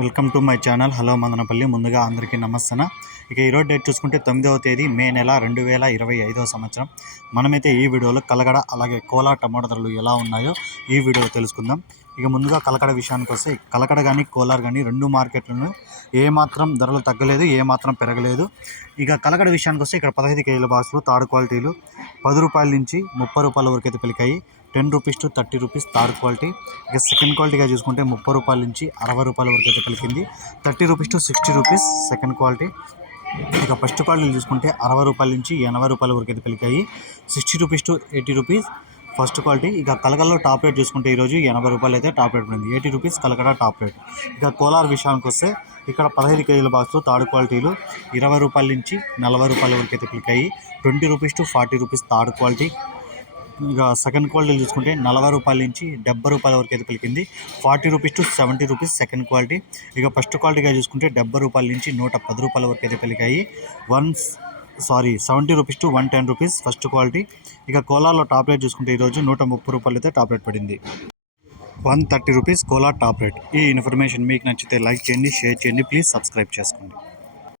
Welcome to my channel. Hello Madanapalle. ముందుగా అందరికీ నమస్తన ఇక ఈరోజు డేట్ చూసుకుంటే తొమ్మిదవ తేదీ మే నెల రెండు వేల ఇరవై ఐదవ సంవత్సరం. మనమైతే ఈ వీడియోలో కలగడ అలాగే కోలా టమాటా ధరలు ఎలా ఉన్నాయో ఈ వీడియో తెలుసుకుందాం. ఇక ముందుగా కలకడ విషయానికి వస్తే కలకడ కానీ కోలార్ కానీ రెండు మార్కెట్లను ఏమాత్రం ధరలు తగ్గలేదు ఏమాత్రం పెరగలేదు. ఇక కలకడ విషయానికి వస్తే ఇక్కడ పదహైదు కేజీల బాక్సులు తాడు క్వాలిటీలు పది రూపాయల నుంచి ముప్పై రూపాయల వరకు అయితే పిలికాయి. Ten rupees to thirty rupees third quality. ఇక సెకండ్ క్వాలిటీగా చూసుకుంటే ముప్పై రూపాయల నుంచి అరవై రూపాయల వరకు అయితే కలిగింది. Thirty rupees to sixty rupees second quality. ఇక ఫస్ట్ క్వాలిటీ చూసుకుంటే అరవై రూపాయల నుంచి ఎనభై రూపాయల వరకు అయితే పలికాయి sixty rupees to eighty rupees first quality. ఇక కలకల్లో టాప్ రేట్ చూసుకుంటే ఈరోజు ఎనభై రూపాయలు అయితే టాప్ రేట్ పడింది. Eighty rupees Kalakada top rate. ఇక కోలార్ విషయానికి వస్తే ఇక్కడ పదహైదు కేజీల బాక్స్ థర్డ్ క్వాలిటీలు ఇరవై రూపాయల నుంచి నలభై రూపాయల వరకు అయితే click twenty rupees to forty rupees third quality. ఇక సెకండ్ క్వాలిటీ చూసుకుంటే నలభై రూపాయల నుంచి డెబ్బై రూపాయల వరకు అయితే పలికింది. Forty rupees to seventy rupees second quality ఇక ఫస్ట్ క్వాలిటీగా చూసుకుంటే డెబ్బై రూపాయల నుంచి నూట పది రూపాయల వరకు అయితే పలికాయి. One sorry seventy rupees to one ten rupees first quality ఇక కోలార్లో టాప్ రేట్ చూసుకుంటే ఈరోజు నూట ముప్పై రూపాయలు అయితే టాప్ రేట్ పడింది. One thirty rupees Kolar top rate ఈ ఇన్ఫర్మేషన్ మీకు నచ్చితే లైక్ చేయండి షేర్ చేయండి ప్లీజ్ సబ్స్క్రైబ్ చేసుకోండి.